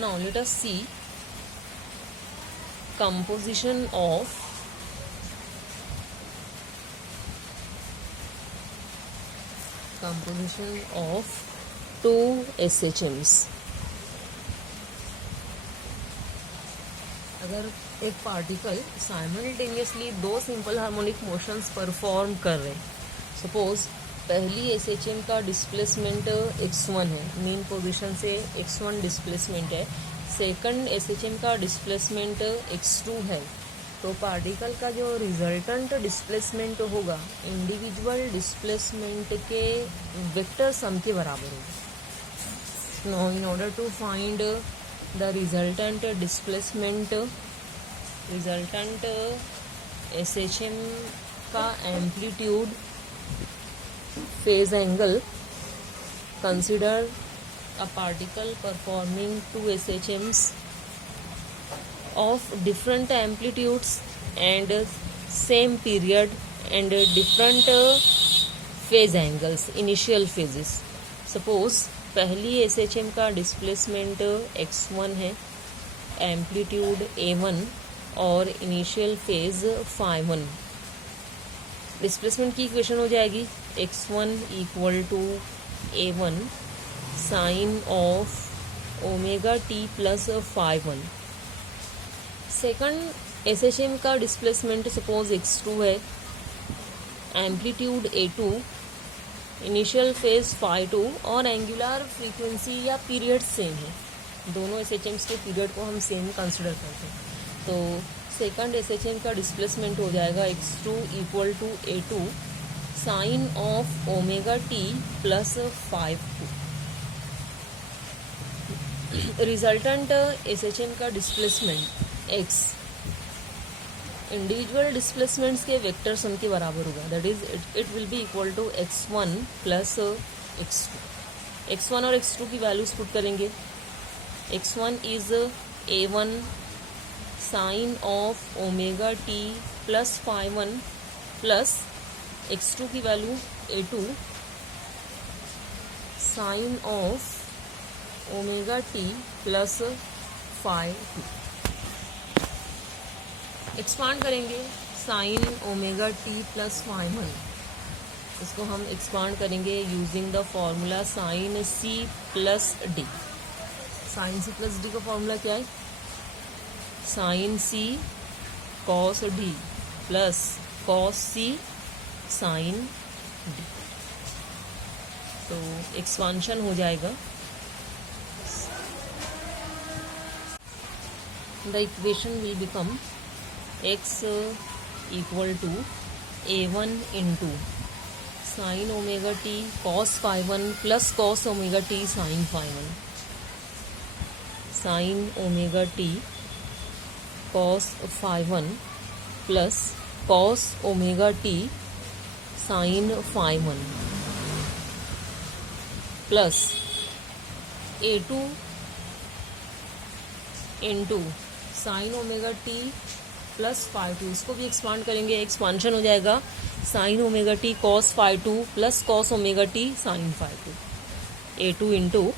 Now let us see composition of two SHMs. अगर एक particle simultaneously दो simple harmonic motions perform कर रहे, सपोज पहली SHM का डिस्प्लेसमेंट x1 है, मीन पोजीशन से x1 डिस्प्लेसमेंट है, सेकंड SHM का डिस्प्लेसमेंट x2 है, तो पार्टिकल का जो रिजल्टेंट डिस्प्लेसमेंट होगा इंडिविजुअल डिस्प्लेसमेंट के वेक्टर सम के बराबर होगा. Now in order to find the resultant displacement, resultant SHM का amplitude, phase angle, consider a particle performing two SHMs of different amplitudes and same period and different phase angles, initial phases. Suppose पहली SHM का displacement x1 है, amplitude a1 और initial phase phi1. Displacement की equation हो जाएगी x1 equal to a1 sine of omega t plus phi1. Second SHM का displacement suppose x2 है, amplitude a2, initial phase phi2 और एंगुलर फ्रीक्वेंसी या period same है. दोनों SHMs के पीरियड को हम सेम कंसिडर करते हैं, तो सेकंड SHM का डिस्प्लेसमेंट हो जाएगा x2 equal to a2 sine of omega t plus phi2. Resultant SHM का डिस्प्लेसमेंट x इंडिविजुअल डिस्प्लेसमेंट्स के वेक्टर सम के बराबर होगा, that is it will be equal to x1 plus x2. x1 और x2 की values put करेंगे. x1 is a1 sine of omega t plus phi1 plus x2 की value a2 sine of omega t plus phi2. Expand करेंगे sine omega t plus phi1, इसको हम expand करेंगे using the formula sine c plus d. Sine c plus d का formula क्या है? Sine c cos d plus cos c sine d. तो expansion हो जाएगा. The equation will become x equal to a1 into sine omega t cos phi1 plus cos omega t sine phi1, sine omega t cos phi1 plus cos omega t sine phi1 plus a2 into sine omega t plus phi2. इसको भी expand करेंगे, expansion हो जाएगा sine omega t cos phi2 plus cos omega t sine phi2. a2 into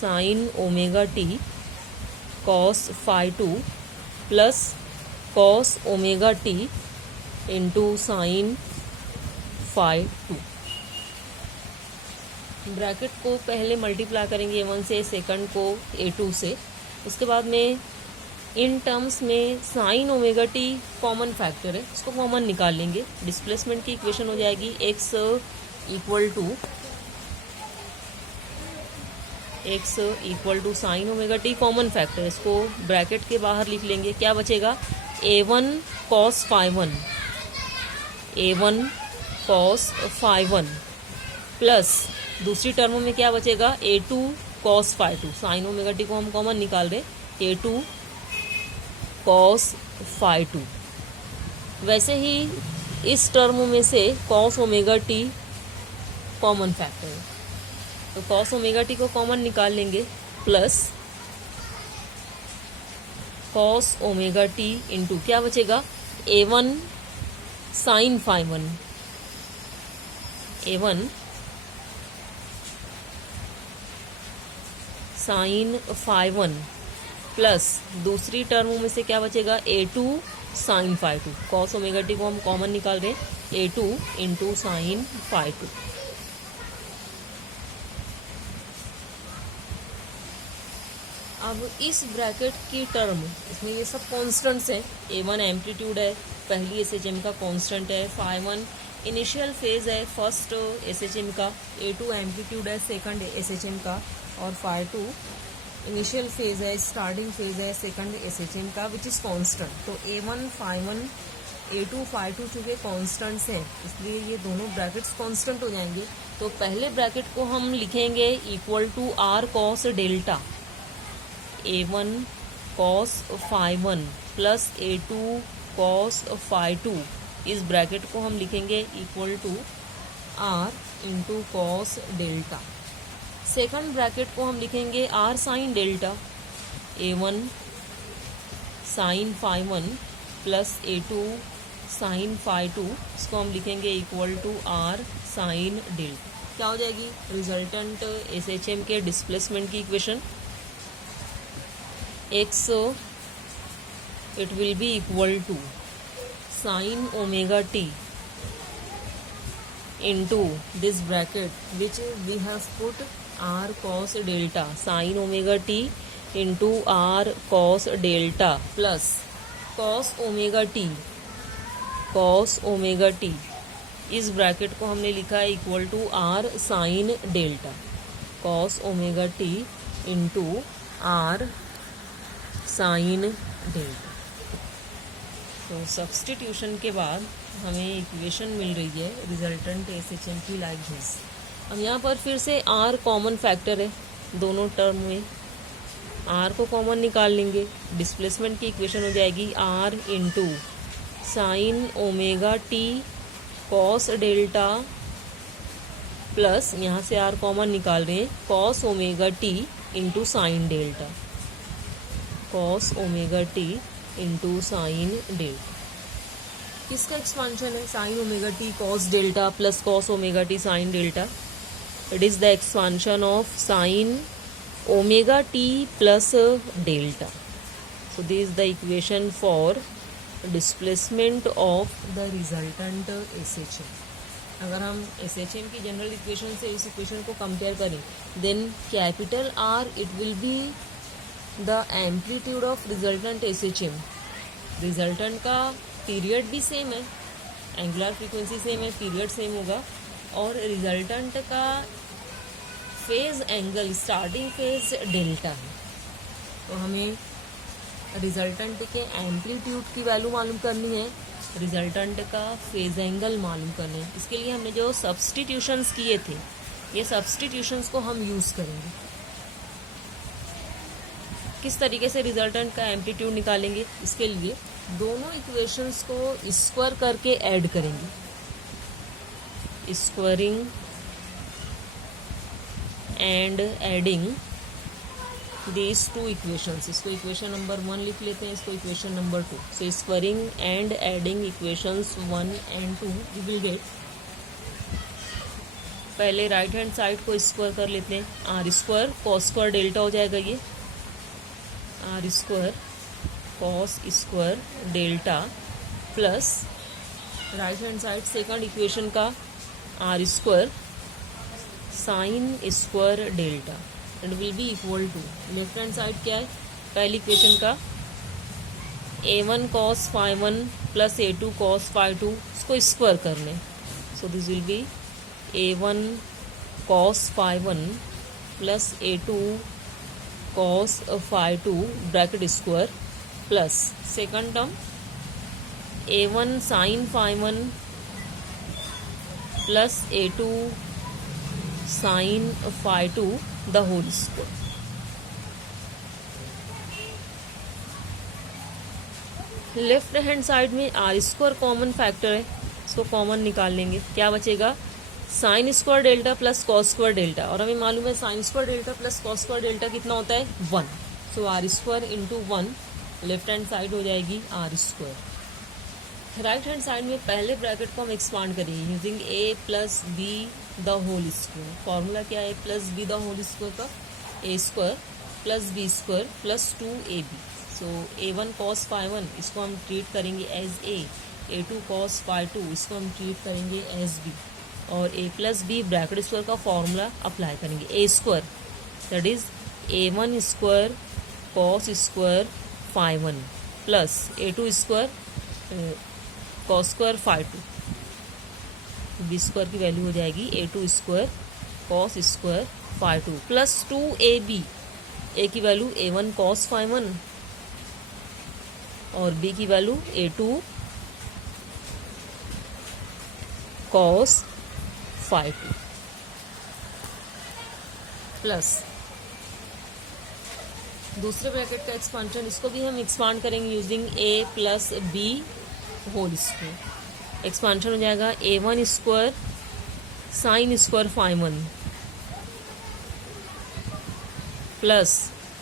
sine omega t cos phi2 plus cos omega t into sine phi2. Bracket को पहले multiply करेंगे a1 से, second को a2 से. उसके बाद में इन टर्म्स में sign omega t common factor है, इसको कॉमन निकाल लेंगे. डिस्प्लेसमेंट की इक्वेशन हो जाएगी x equal to sine omega t common factor, इसको ब्रैकेट के बाहर लिख लेंगे. क्या बचेगा? a1 cos phi1, a1 cos phi1 plus दूसरी टर्म में क्या बचेगा? a2 cos phi2. Sign omega t को हम कॉमन निकाल रहे, a2 cos phi2. वैसे ही इस टर्म में से cos omega t common factor है, तो cos ओमेगा टी को कॉमन निकाल लेंगे plus cos omega t into क्या बचेगा? a1 sine phi1, a1 sine phi one plus दूसरी टर्म में से क्या बचेगा, A2 sine phi two. Cos omega t को हम कॉमन निकाल रहे हैं, A2 into sign phi to. अब इस ब्रैकेट की टर्म, इसमें ये सब कॉन्स्टेंट्स हैं। A1 एम्पलीट्यूड है, पहली SHM का कॉन्स्टेंट है। फाइव वन इनिशियल फेज है फर्स्ट SHM का। A2 एम्पलीट्यूड है सेकंड SHM का। और फाइव टू इनिशियल फेज है, स्टार्टिंग फेज है सेकंड SHM का, विच इज़ कांस्टेंट। तो A1 phi one, A2 phi two चूँकि कॉन्स्टेंट्स हैं, इसलिए ये दोनों ब्रैकेट्स कांस्टेंट हो जाएंगे। तो पहले ब्रैकेट को हम लिखेंगे equal to R cos delta, A1 cos phi one plus A2 cos phi two. इस ब्रैकेट को हम लिखेंगे equal to R into cos delta. Second bracket को हम लिखेंगे R sine delta, A1 sine phi one plus A2 sine phi two. इसको हम लिखेंगे equal to R sine delta. क्या हो जाएगी, रिजल्टेंट SHM के डिस्प्लेसमेंट की equation. X it will be equal to sin omega t into this bracket which we have put R cos delta, sin omega t into R cos delta plus cos omega t। इस bracket को हमने लिखा है equal to R sin delta, cos omega t into R sine delta. तो substitution के बाद हमें equation मिल रही है रिजल्टेंट SHM की लाइक दिस। अब यहाँ पर फिर से R कॉमन फैक्टर है दोनों टर्म में, R को कॉमन निकाल लेंगे। डिस्प्लेसमेंट की इक्वेशन हो जाएगी R into sine omega t cos delta plus, यहाँ से R कॉमन निकाल रहे हैं, cos omega t into sine delta, cos omega t into sine delta. किसका एक्सपांशन है, sign omega t cos delta plus cos omega t sine delta. It is the expansion of sine omega t plus delta. So this is the equation for displacement of the resultant SHM। अगर हम SHM की general equation से इस equation को compare करें, then capital R it will be the amplitude of resultant SHM। Resultant का period भी same है, एंगुलर फ्रीक्वेंसी सेम है, पीरियड सेम होगा, और रिजल्टेंट का phase angle starting phase delta है। तो हमें रिजल्टेंट के एम्पलीट्यूड की वैल्यू मालूम करनी है, रिजल्टेंट का फेज एंगल मालूम करना है। इसके लिए हमने जो सब्स्टिट्यूशंस किए थे, ये सब्स्टिट्यूशंस को हम यूज़ करेंगे। किस तरीके से रिजल्टेंट का एम्पलीट्यूड निकालेंगे, इसके लिए दोनों इक्वेशंस को स्क्वायर करके ऐड करेंगे, squaring and adding these two equations. इसको इक्वेशन नंबर 1 लिख लेते हैं, इसको equation number 2। So squaring and adding equations 1 and 2 we will get. पहले राइट हैंड साइड को स्क्वायर कर लेते हैं, R square cos square delta हो जाएगा ये, R square cos square delta plus right hand side second equation का R square sine square delta and will be equal to, left hand side क्या है, पहली इक्वेशन का A1 cos phi one plus A2 cos phi two, इसको स्क्वायर कर लें। So this will be A1 cos phi one plus A2 cos phi two bracket square plus second term A1 sine phi one plus A2 sine phi two the whole square. Left hand side में R square common factor है, इसको कॉमन निकाल लेंगे। क्या बचेगा, sine square delta plus cos square delta, और हमें मालूम है sine square delta plus cos square delta कितना होता है, 1। So R square into 1, left hand side हो जाएगी R square. Right hand side में पहले ब्रैकेट को हम एक्सपांड करेंगे using A plus b the whole square. Formula क्या है, plus b the whole square का, A square plus b square plus 2ab। सो a1 cos phi 1 इसको हम ट्रीट करेंगे एज a2 cos phi 2 इसको हम ट्रीट करेंगे एज b, और a plus b bracket square का फॉर्मूला अप्लाई करेंगे। a square that is a1 square cos square phi 1 plus a2 square cos square phi 2, b square की value हो जाएगी a2 square cos square phi 2 plus 2ab। a की value a1 cos phi 1 और b की value a2 cos phi 2 plus दूसरे bracket का expansion, इसको भी हम एक्सपांड करेंगे using a plus b whole square. Expansion हो जाएगा a1 square sine square phi 1 plus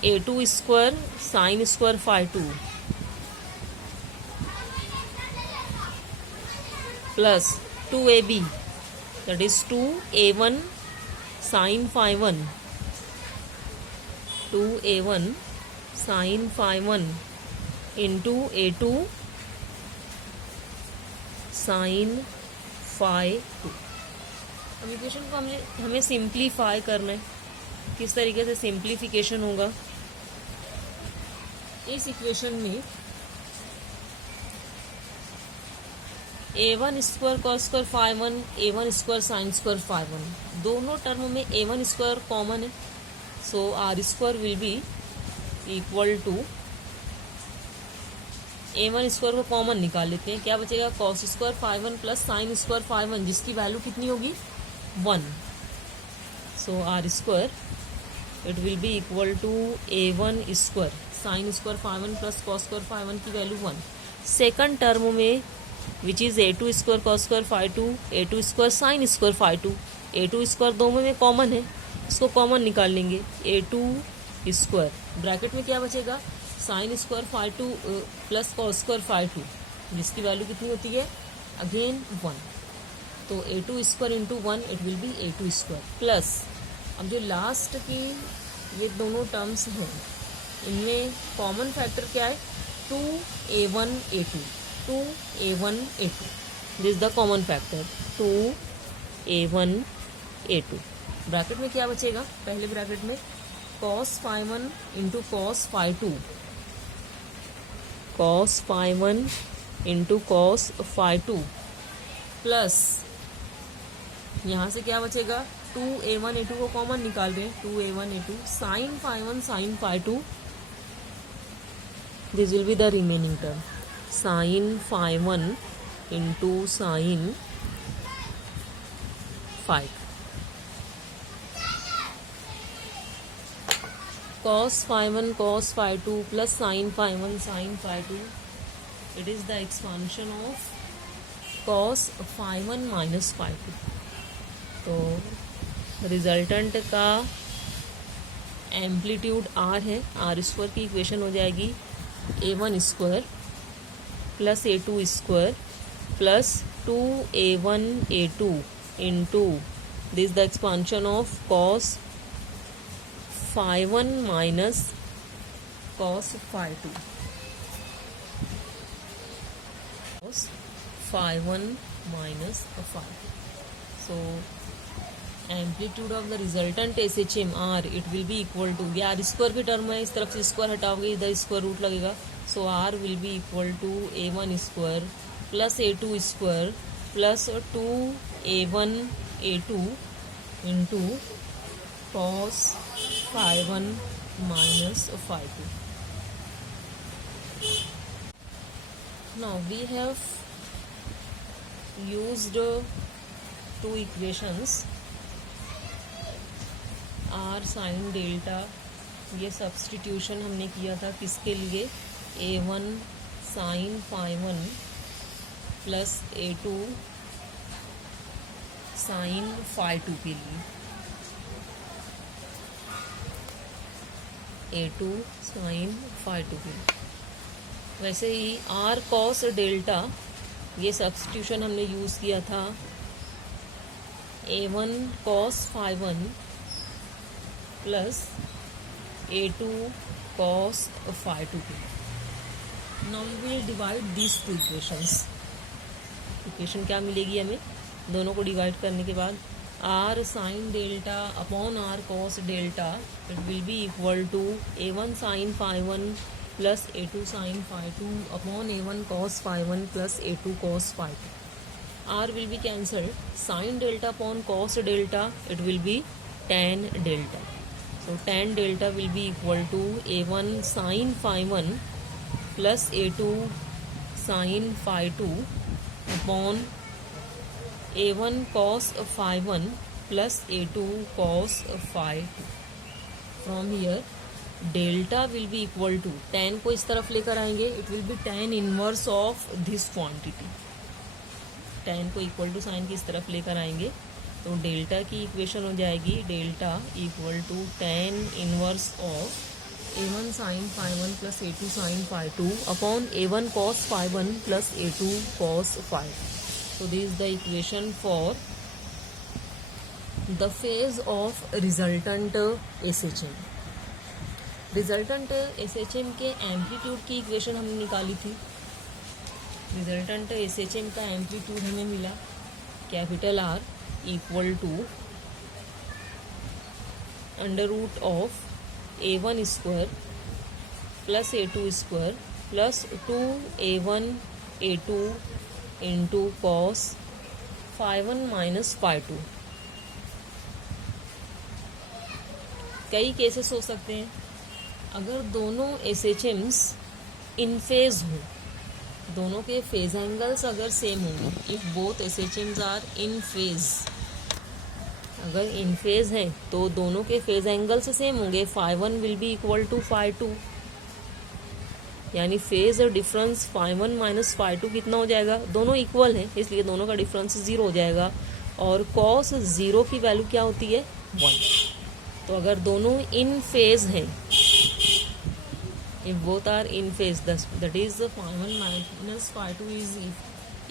a2 square sine square phi 2 plus 2ab that is 2a1 sine phi 1 2a1 sine phi 1 into a2 sine phi 2। अब equation को हमें simplify करना है। किस तरीके से सिंप्लीफिकेशन होगा, इस इक्वेशन में a1 square cos square phi 1 a1 square sine square phi 1 दोनों टर्म में a1 स्क्वायर कॉमन है, so R square will be equal to a1 square को कॉमन निकाल लेते हैं, क्या बचेगा cos square phi 1 plus sine square phi 1 जिसकी वैल्यू कितनी होगी 1, so R square it will be equal to a1 square sine square phi 1 plus cos square phi 1 की वैल्यू 1। सेकंड टर्म में which is a2 square cos square phi 2 a2 square sine square phi 2, a2 square दोनों में common है, इसको कॉमन निकाल लेंगे a2 square bracket में क्या बचेगा sine square phi 2 plus cos square phi 2 जिसकी वैल्यू कितनी होती है अगेन 1, तो a2 square into 1 it will B a2 square plus अब जो लास्ट की ये दोनों टर्म्स हैं इनमें कॉमन फैक्टर क्या है 2a1 a2 2a1 a2 this is the common factor 2a1 a2। Bracket में क्या बचेगा, पहले ब्रैकेट में cos phi 1 into cos phi 2 cos phi 1 into cos phi 2 plus यहाँ से क्या बचेगा 2a1 a2 को कॉमन निकाल रहे हैं 2a1 a2 sine phi 1 sine phi 2 this will be the remaining term sine phi 1 into sine phi 2 cos phi 1 cos phi 2 plus sin phi 1 sin phi 2 it is the expansion of cos phi 1 minus phi 2। तो resultant का amplitude r है, r square की equation हो जाएगी a1 square plus a2 square plus 2a1 a2 into this the expansion of cos phi 1 minus cos phi 2 cos phi 1 minus phi 2। so amplitude of the resultant SHM R it will be equal to, ये R square की term है, इस तरफ से square हटाओगे इधर square root लगेगा, so R will be equal to a1 square plus a2 square plus 2a1 a2 into cos phi 1 minus phi 2। Now we have used two equations r sin delta, ये substitution हमने किया था किसके लिए a1 sin phi 1 plus a2 sin phi 2 के लिए, a2 sin phi 2 के लिए। वैसे ही r cos डेल्टा ये सब्सटीट्यूशन हमने यूज़ किया था a1 cos phi 1 plus A2 cos phi 2 t. Now we will divide these two equations. Equation क्या मिलेगी हमें दोनों को डिवाइड करने के बाद, r sin delta upon r cos delta, it will be equal to a1 sin phi 1 plus a2 sin phi 2 upon a1 cos phi 1 plus a2 cos phi 2. r will be cancelled. Sin delta upon cos delta, it will be tan delta. So tan delta will be equal to a1 sin phi 1 plus a2 sin phi 2 upon a1 cos phi 1 plus a2 cos phi 2. From here delta will be equal to, tan को इस तरफ लेकर आएंगे, it will be tan inverse of this quantity. tan को equal to sign की इस तरफ लेकर आएंगे तो डेल्टा की इक्वेशन हो जाएगी delta equal to tan inverse of a1 sin phi 1 plus a2 sin phi 2 upon a1 cos phi 1 plus a2 cos phi 2. So this is the equation for the phase of resultant SHM. Resultant SHM के amplitude की equation हमने निकाली थी. Resultant SHM का amplitude हमें मिला capital R equal to under root of a1 square plus a2 square plus 2a1 a2 into cos phi 1 minus phi 2. कई cases हो सकते हैं अगर दोनों SHMs इन फेज हों, दोनों के फेज एंगल्स अगर सेम होंगे, if both SHMs are in phase, अगर इन फेज हैं तो दोनों के फेज एंगल्स सेम होंगे. phi 1 will be equal to phi 2, यानी phase difference phi 1 minus phi 2 कितना हो जाएगा, दोनों इक्वल हैं इसलिए दोनों का डिफरेंस 0 हो जाएगा. और cos 0 की वैल्यू क्या होती है 1. तो अगर दोनों इन फेज हैं, if both are in phase, that is phi 1 minus phi 2 is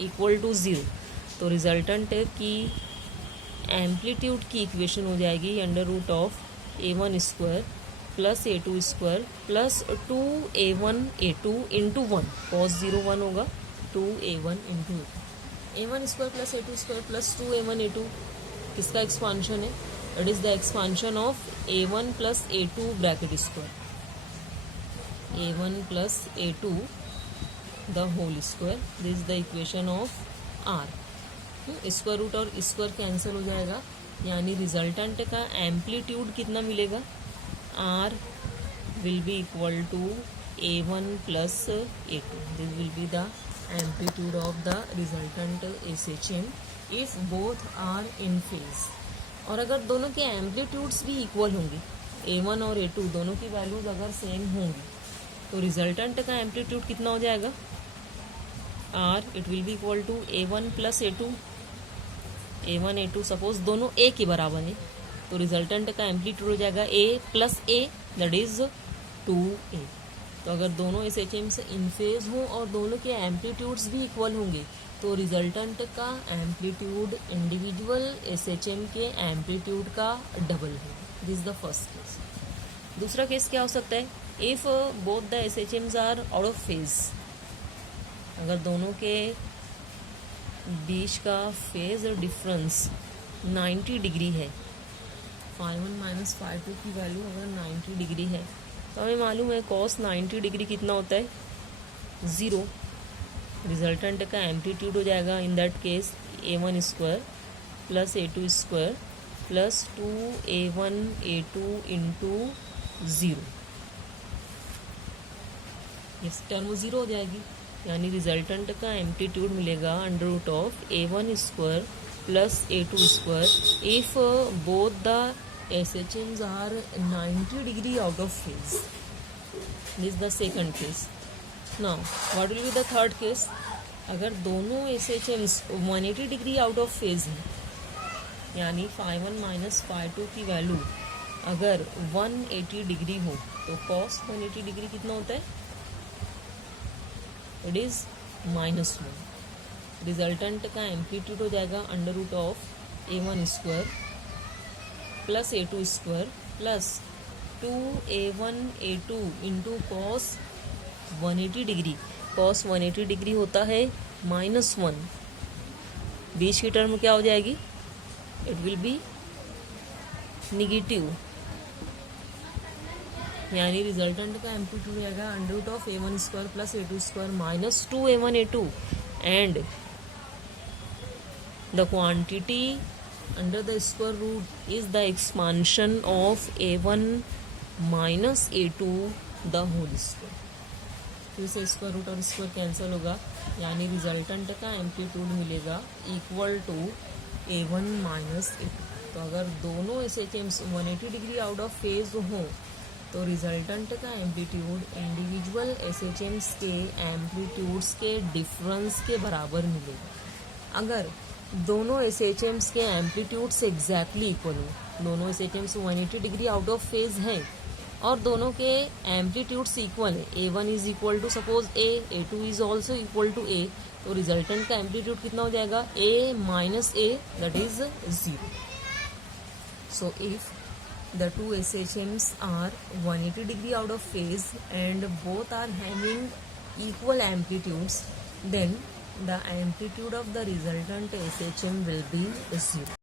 equal to 0, तो रिजल्टेंट की एम्पलीट्यूड की इक्वेशन हो जाएगी under root of a1 square plus a2 square plus 2a1 a2 into 1, cos 0 1 होगा 2a1 into a1 square plus a2 square plus 2a1 a2 किसका expansion है, it is the expansion of a1 plus a2 bracket square, a1 plus a2 the whole square. This is the equation of R. Square root और square cancel हो जाएगा, यानी resultant का amplitude कितना मिलेगा, R will be equal to a1 plus a2. This will be the amplitude of the resultant SHM if both are in phase. और अगर दोनों के एम्पलीट्यूड्स भी इक्वल होंगे, a1 और a2 दोनों की वैल्यूज अगर सेम होंगी तो रिजल्टेंट का एम्पलीट्यूड कितना हो जाएगा, R it will be equal to a1 plus a2. a1 a2 suppose दोनों a के बराबर है तो रिजल्टेंट का एम्पलीट्यूड हो जाएगा a plus a, that is 2a. तो अगर दोनों SHMs इन फेज हों और दोनों के एम्पलीट्यूड्स भी इक्वल होंगे तो रिजल्टेंट का एम्पलीट्यूड इंडिविजुअल SHM के एम्पलीट्यूड का डबल है. This is the first case. दूसरा केस क्या हो सकता है, if both the SHMs are out of phase, अगर दोनों के बीच का फेज डिफरेंस 90 डिग्री है, phi 1 माइनस phi 2 की वैल्यू अगर 90 डिग्री है तो हमें मालूम है cos 90 डिग्री कितना होता है 0. रिजल्टेंट का एम्पलीट्यूड हो जाएगा in that case a1 square plus a2 square plus 2a1 a2 into 0. इस टर्म 0 हो जाएगी, यानी रिजल्टेंट का एम्पलीट्यूड मिलेगा under root of a1 square plus a2 square if both the SHMs are 90 degree out of phase. This the second case. Now what will be the third case, अगर दोनों SHMs 180 degree out of phase हैं, यानी phi 1 minus phi 2 की value अगर 180 degree हो तो cos 180 degree कितना होता है, इट इज -1. रिजल्टेंट का एम्पलीट्यूड हो जाएगा under root of a1 square plus a2 square plus 2a1 a2 into cos 180 degree. Cos 180 degree होता है -1. बीच की टर्म क्या हो जाएगी? इट विल बी निगेटिव, यानी रिजल्टेंट का एम्पलीट्यूड रहेगा under root of a1 square plus a2 square minus 2a1 a2 and the quantity under the square root is the expansion of a1 minus a2 the whole square. फिर से square root और square cancel होगा, यानी resultant का amplitude मिलेगा equal to a1 minus a2. तो अगर दोनों SHMs 180 degree out of phase हों तो रिजल्टेंट का एम्पलीट्यूड इंडिविजुअल SHMs के एम्पलीट्यूड्स के डिफरेंस के बराबर मिलेगा. अगर दोनों SHMs के एम्पलीट्यूड्स एग्जैक्टली इक्वल हो, दोनों SHMs 180 degree out of phase हैं और दोनों के एम्पलीट्यूड्स इक्वल है, a1 is equal to suppose a2 is also equal to a, तो रिजल्टेंट का एम्पलीट्यूड कितना हो जाएगा? a minus a, that is 0. So if the two SHMs are 180 degree out of phase and both are having equal amplitudes, then the amplitude of the resultant SHM will be 0.